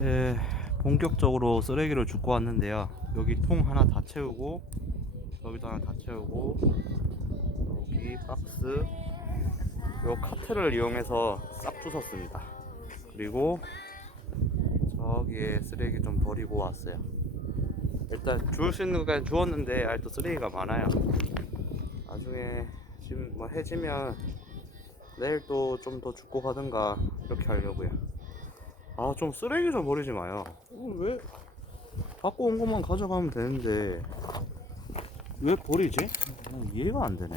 네, 본격적으로 쓰레기를 줍고 왔는데요. 여기 통 하나 다 채우고, 여기도 하나 다 채우고, 여기 박스, 요 카트를 이용해서 싹 주웠습니다. 그리고 저기에 쓰레기 좀 버리고 왔어요. 일단 주울 수 있는 것까지 주웠는데 아직도 쓰레기가 많아요. 나중에 지금 뭐 해지면 내일 또 좀 더 줍고 가든가 이렇게 하려고요. 아 좀 쓰레기 좀 버리지 마요. 어, 왜 갖고 온 것만 가져가면 되는데 왜 버리지? 어, 이해가 안 되네.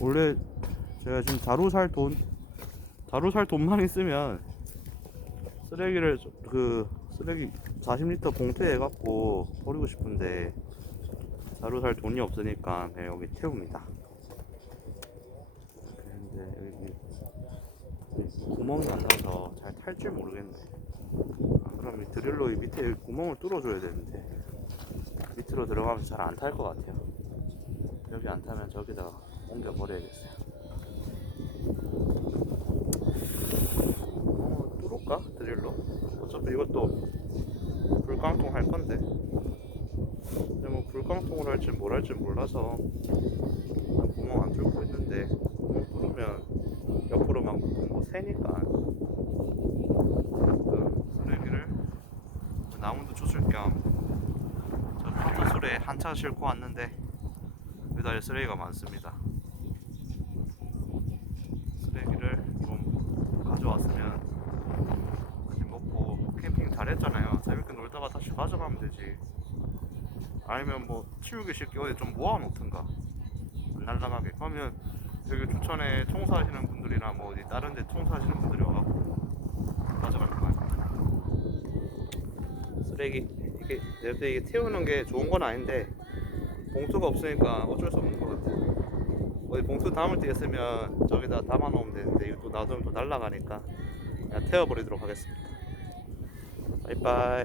원래 제가 지금 자루 살 돈, 자루 살 돈만 있으면 쓰레기를 좀- 그 쓰레기 40리터 봉투에 갖고 버리고 싶은데 자루 살 돈이 없으니까 그냥 여기 태웁니다. 근데 여기 구멍이 안 나서 잘 탈 줄 모르겠네. 아, 그럼 이 드릴로 이 밑에 구멍을 뚫어줘야 되는데 밑으로 들어가면 잘 안 탈 것 같아요. 여기 안 타면 저기다가 옮겨 버려야겠어요. 어, 뚫을까? 드릴로? 어차피 이것도 불깡통 할 건데. 근데 뭐 불깡통으로 할지 뭘 할지 몰라서 구멍 안 뚫고 있는데 구멍 뚫으면 새니까 그 쓰레기를 나무도 주술 겸저 포토술에 한차 싣고 왔는데 여기다 쓰레기가 많습니다. 쓰레기를 좀 가져왔으면 먹고 캠핑 잘했잖아요. 재밌게 놀다가 다시 가져가면 되지. 아니면 뭐 치우기 싫게 어디 좀 모아놓든가 안 날라가게. 그러면 여기 주천에 청소하시는 분들이나 뭐 어디 다른 데 청소하시는 분들이 와갖고 가져갈 거 아니야. 쓰레기 이게 내가 이게 태우는 게 좋은 건 아닌데 봉투가 없으니까 어쩔 수 없는 것 같아. 어디 봉투 담을 때 있으면 저기다 담아 놓으면 되는데 이거 또 놔두면 또 날라가니까 그냥 태워버리도록 하겠습니다. 바이바이.